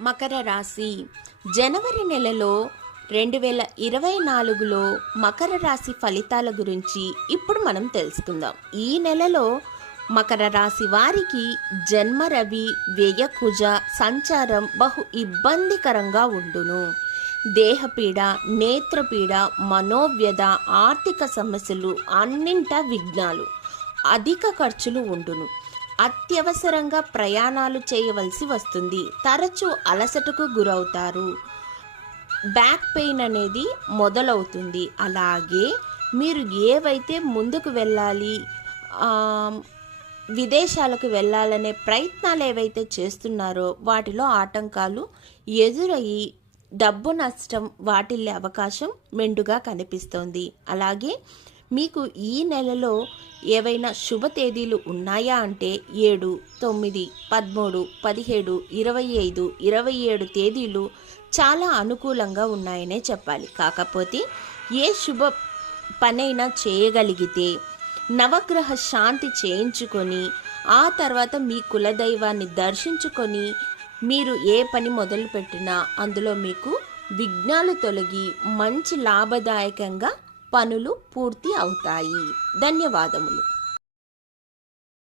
మకర రాశి. జనవరి నెలలో రెండు వేల ఇరవై నాలుగులో మకర రాశి ఫలితాల గురించి ఇప్పుడు మనం తెలుసుకుందాం. ఈ నెలలో మకర రాశి వారికి జన్మ రవి వ్యయకుజ సంచారం బహు ఇబ్బందికరంగా ఉండును. దేహపీడ నేత్రపీడ మనోవ్యధ ఆర్థిక సమస్యలు అన్నింటా విఘ్నాలు. అధిక ఖర్చులు ఉండును. అత్యవసరంగా ప్రయాణాలు చేయవలసి వస్తుంది. తరచూ అలసటకు గురవుతారు. బ్యాక్ పెయిన్ అనేది మొదలవుతుంది. అలాగే మీరు ఏవైతే ముందుకు వెళ్ళాలి విదేశాలకు వెళ్ళాలనే ప్రయత్నాలు ఏవైతే చేస్తున్నారో వాటిలో ఆటంకాలు ఎదురయ్యి డబ్బు నష్టం వాటిల్లే అవకాశం మెండుగా కనిపిస్తోంది. అలాగే మీకు ఈ నెలలో ఏవైనా శుభ తేదీలు ఉన్నాయా అంటే ఏడు తొమ్మిది పదమూడు పదిహేడు ఇరవై ఐదు ఇరవై ఏడు తేదీలు చాలా అనుకూలంగా ఉన్నాయనే చెప్పాలి. కాకపోతే ఏ శుభ పనైనా చేయగలిగితే నవగ్రహ శాంతి చేయించుకొని ఆ తర్వాత మీ కులదైవాన్ని దర్శించుకొని మీరు ఏ పని మొదలుపెట్టినా అందులో మీకు విఘ్నాలు తొలగి మంచి లాభదాయకంగా పనులు పూర్తి అవుతాయి. ధన్యవాదములు.